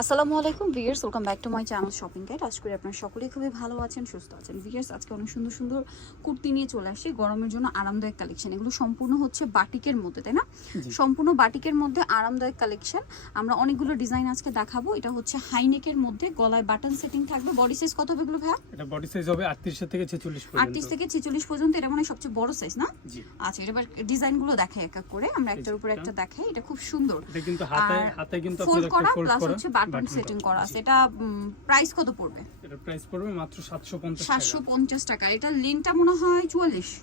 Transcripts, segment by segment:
আসসালামু আলাইকুম viewers welcome back to my channel shopping guide. আশা করি আপনারা সকলেই খুবই ভালো আছেন সুস্থ আছেন। ভিয়ার্স আজকে অনেক সুন্দর সুন্দর কুর্তি নিয়ে চলে আসি গরমের জন্য আরামদায়ক কালেকশন। এগুলো সম্পূর্ণ হচ্ছে বাটিকের মধ্যে তাই না? সম্পূর্ণ বাটিকের মধ্যে আরামদায়ক কালেকশন। আমরা অনেকগুলো ডিজাইন আজকে দেখাবো। এটা হচ্ছে হাইনেকের মধ্যে গলায় বাটন সেটিং থাকবে। বডি সাইজ কত হবে এগুলো ভাইয়া? এটা বডি সাইজ হবে 38 থেকে 46 পর্যন্ত। আটত্রিশ থেকে ছেচল্লিশ পর্যন্ত। এটা মানে সবচেয়ে বড় সাইজ না? আচ্ছা এটা এবার ডিজাইনগুলো দেখাই এক এক করে। আমরা একটার উপর একটা দেখাই। এটা খুব সুন্দর। এটা কিন্তু হাতে হাতে কিন্তু ফোল্ড করা প্লাস হচ্ছে বাটন সেটিং করা আছে। এটা প্রাইস কত পড়বে? এটা প্রাইস পড়বে মাত্র 750 সাতশো টাকা। 750 টাকা। এটা লিনটা মনে হয় চুয়াল্লিশ।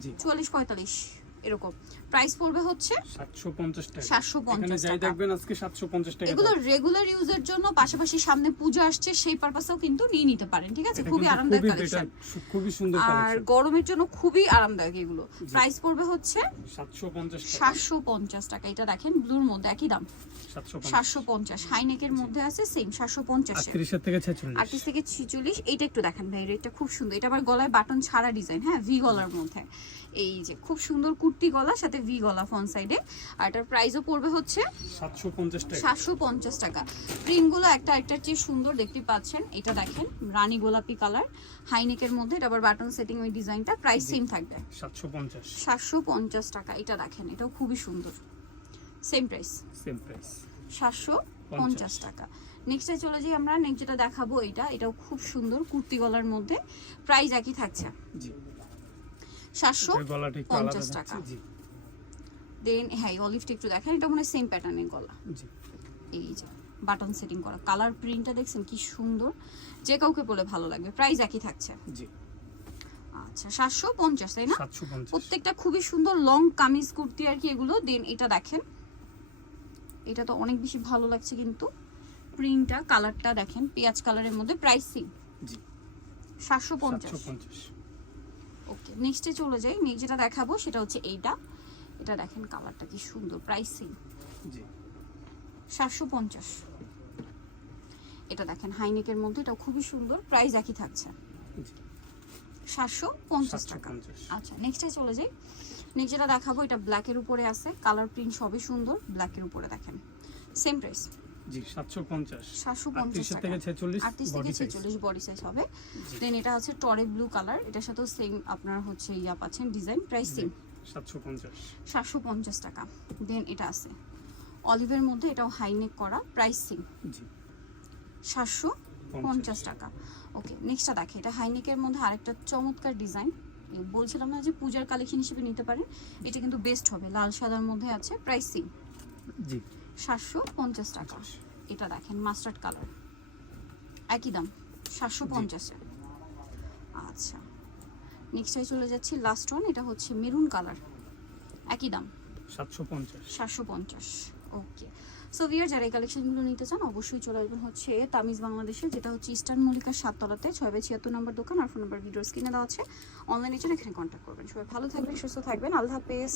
জি। চুয়াল্লিশ পঁয়তাল্লিশ। এরকম। প্রাইস পড়বে হচ্ছে 750 টাকা। 750 এখানে যাই টাকা। দেখবেন আজকে 750 টাকা এগুলো রেগুলার ইউজের জন্য পাশাপাশি সামনে পূজা আসছে সেই পারপাসেও কিন্তু নিয়ে নিতে পারেন ঠিক আছে? খুবই আরামদায়ক কালেকশন খুবই সুন্দর আর গরমের জন্য খুবই আরামদায়ক এগুলো। প্রাইস পড়বে হচ্ছে 750 টাকা। সাতশো পঞ্চাশ টাকা। এটা দেখেন ব্লুর মধ্যে একই দাম। 750 সাতশো পঞ্চাশ। হাইনেকের মধ্যে আছে সেম সাতশো পঞ্চাশে। 38 থেকে 46 আটত্রিশ থেকে ছিচল্লিশ। এইটা একটু দেখেন ভাই এটা খুব সুন্দর। এটা আবার গলায় বাটন ছাড়া ডিজাইন হ্যাঁ? ভি গলার মধ্যে। এই যে খুব সুন্দর কুর্তি গলা সাথে ভি গলা ফ্রন্ট সাইডে আর এটার প্রাইসও পড়বে হচ্ছে 750 টাকা। সাতশো পঞ্চাশ টাকা। প্রিন্টগুলো একটা একটার চেয়ে সুন্দর দেখতে পাচ্ছেন। এটা দেখেন রানী গোলাপি কালার হাইনেকের মধ্যে এটা আবার বাটন সেটিং ওই ডিজাইনটা প্রাইস সেম থাকবে। 750 সাতশো পঞ্চাশ টাকা এটা দেখেন এটাও খুবই সুন্দর। সেম প্রাইস সেম প্রাইস সাতশো পঞ্চাশ টাকা। নেক্সটে চলে যাই আমরা নেক্সট যেটা দেখাবো এটা এটাও খুব সুন্দর কুর্তি গলার মধ্যে। প্রাইস একই থাকছে। জি। সাতশো 50 টাকা। দেন হ্যাঁ অলিভটা একটু দেখেন এটা মানে সেম প্যাটার্নের গলা। এই যে বাটন সেটিং করা। কালার প্রিন্টটা দেখছেন কি সুন্দর। যে কাউকে বলে ভালো লাগবে প্রাইস একই থাকছে। জি। আচ্ছা সাতশো পঞ্চাশ তাই না? প্রত্যেকটা খুবই সুন্দর লং কামিজ কুর্তি আর কি এগুলো। দেন এটা দেখেন। এটা তো অনেক বেশি ভালো লাগছে কিন্তু। প্রিন্টটা কালারটা দেখেন পেঁয়াজ কালারের মধ্যে প্রাইস সেম জি। সাতশো পঞ্চাশ। 750 ওকে নেক্সটে চলে যাই। নেক্সট যেটা দেখাবো সেটা হচ্ছে এইটা। এটা দেখেন কালারটা কি সুন্দর প্রাইস সেম জি। সাতশো পঞ্চাশ। এটা দেখেন হাইনেকের মধ্যে এটা খুবই সুন্দর প্রাইস একই থাকছে। জি। সাতশো পঞ্চাশ টাকা। 750 আচ্ছা নেক্সটে চলে যাই। নেক্সট যেটা দেখাবো এটা ব্ল্যাকের উপরে আছে। কালার প্রিন্ট সবই সুন্দর ব্ল্যাকের উপরে দেখেন। সেম প্রাইস জি 750 সাতশো পঞ্চাশ 38 থেকে 46 আটত্রিশ থেকে বডি সাইজ ছেচল্লিশ বডি সাইজ হবে। দেন এটা আছে টরে ব্লু কালার এটার সাথেও সেম আপনার হচ্ছে ইয়া পাচ্ছেন ডিজাইন প্রাইস সেম 750 সাতশো পঞ্চাশ। টাকা। দেন এটা আছে। অলিভের মধ্যে এটাও হাইনেক করা প্রাইস সেম জি। সাতশো পঞ্চাশ টাকা। ওকে নেক্সটটা দেখে। এটা হাইনেকের মধ্যে আরেকটা চমৎকার ডিজাইন বলছিলাম না যে পূজার কালেকশন হিসেবে নিতে পারেন। এটা কিন্তু বেস্ট হবে। লাল সাদার মধ্যে আছে প্রাইস সেম জি। সাতশো পঞ্চাশ টাকা। এটা দেখেন মাস্টার্ড কালার একই দাম সাতশো পঞ্চাশে আচ্ছা। নেক্সটাই চলে যাচ্ছি লাস্ট ওয়ান এটা হচ্ছে মেরুন কালার একই দাম। 750 সাতশো পঞ্চাশ। ওকে সো ভিয়ার যারা এই কালেকশনগুলো নিতে চান অবশ্যই চলে আসবেন হচ্ছে তামিজ বাংলাদেশে যেটা হচ্ছে ইস্টার্ন মল্লিকার সাততলাতে ছয় বাই ছিয়াত্তর নম্বর দোকান আর ফোন নাম্বার ভিডিও স্ক্রিনে দেওয়া আছে। অনলাইনে চলে এখানে কন্ট্যাক্ট করবেন। সবাই ভালো থাকবেন সুস্থ থাকবেন। আল্লাহ হাফেজ।